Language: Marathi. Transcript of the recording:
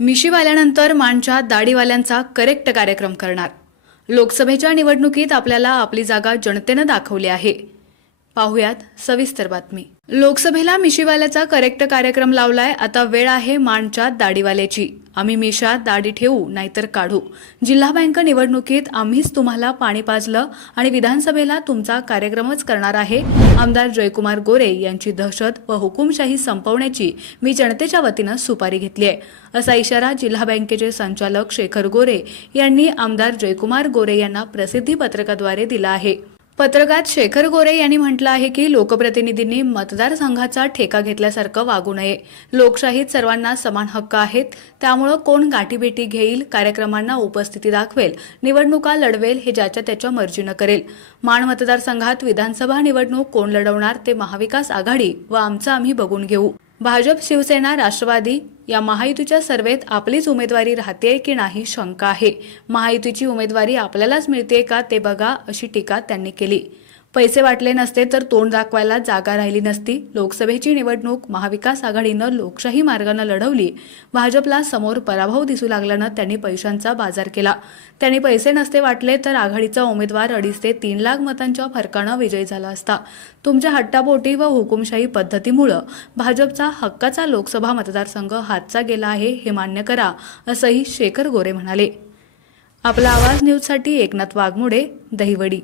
मिशीवाल्यानंतर माणच्या दाढीवाल्यांचा करेक्ट कार्यक्रम करणार। लोकसभेच्या निवडणुकीत आपल्याला आपली जागा जनतेनं दाखवली आहे। पाहुयात सविस्तर बातमी। लोकसभेला मिशीवाल्याचा करेक्ट कार्यक्रम लावलाय। आता वेळ आहे माणच्या दाढीवाल्याची। आम्ही मिशा दाढी ठेवू नाहीतर काढू। जिल्हा बँक निवडणुकीत आम्हीच तुम्हाला पाणी पाजलं आणि विधानसभेला तुमचा कार्यक्रमच करणार आहे। आमदार जयकुमार गोरे यांची दहशत व हुकुमशाही संपवण्याची मी जनतेच्या वतीनं सुपारी घेतली आहे, असा इशारा जिल्हा बँकेचे संचालक शेखर गोरे यांनी आमदार जयकुमार गोरे यांना प्रसिद्धी पत्रकाद्वारे दिला आहे। पत्रकात शेखर गोरे यांनी म्हटलं आहे की लोकप्रतिनिधींनी मतदारसंघाचा ठेका घेतल्यासारखं वागू नये। लोकशाहीत सर्वांना समान हक्क आहेत, त्यामुळे कोण गाठीभेटी घेईल, कार्यक्रमांना उपस्थिती दाखवेल, निवडणुका लढवेल हे ज्याच्या त्याच्या मर्जीनं करेल। माण मतदारसंघात विधानसभा निवडणूक कोण लढवणार ते महाविकास आघाडी व आमचं आम्ही बघून घेऊ। भाजप, शिवसेना, राष्ट्रवादी या महायुतीच्या सर्वेत आपलीच उमेदवारी राहते की नाही शंका आहे। महायुतीची उमेदवारी आपल्यालाच मिळते का ते बघा, अशी टीका त्यांनी केली। पैसे वाटले नसते तर तोंड दाखवायला जागा राहिली नसती। लोकसभेची निवडणूक महाविकास आघाडीनं लोकशाही मार्गाने लढवली। भाजपला समोर पराभव दिसू लागल्यानं त्यांनी पैशांचा बाजार केला। त्यांनी पैसे नसते वाटले तर आघाडीचा उमेदवार 2.5 ते 3 लाख मतांच्या फरकानं विजयी झाला असता। तुमच्या हट्टापोटी व हुकुमशाही पद्धतीमुळे भाजपचा हक्काचा लोकसभा मतदारसंघ हातचा गेला आहे, हे मान्य करा, असंही शेखर गोरे म्हणाले। आपला आवाज न्यूजसाठी एकनाथ वाघमोडे, दहिवडी।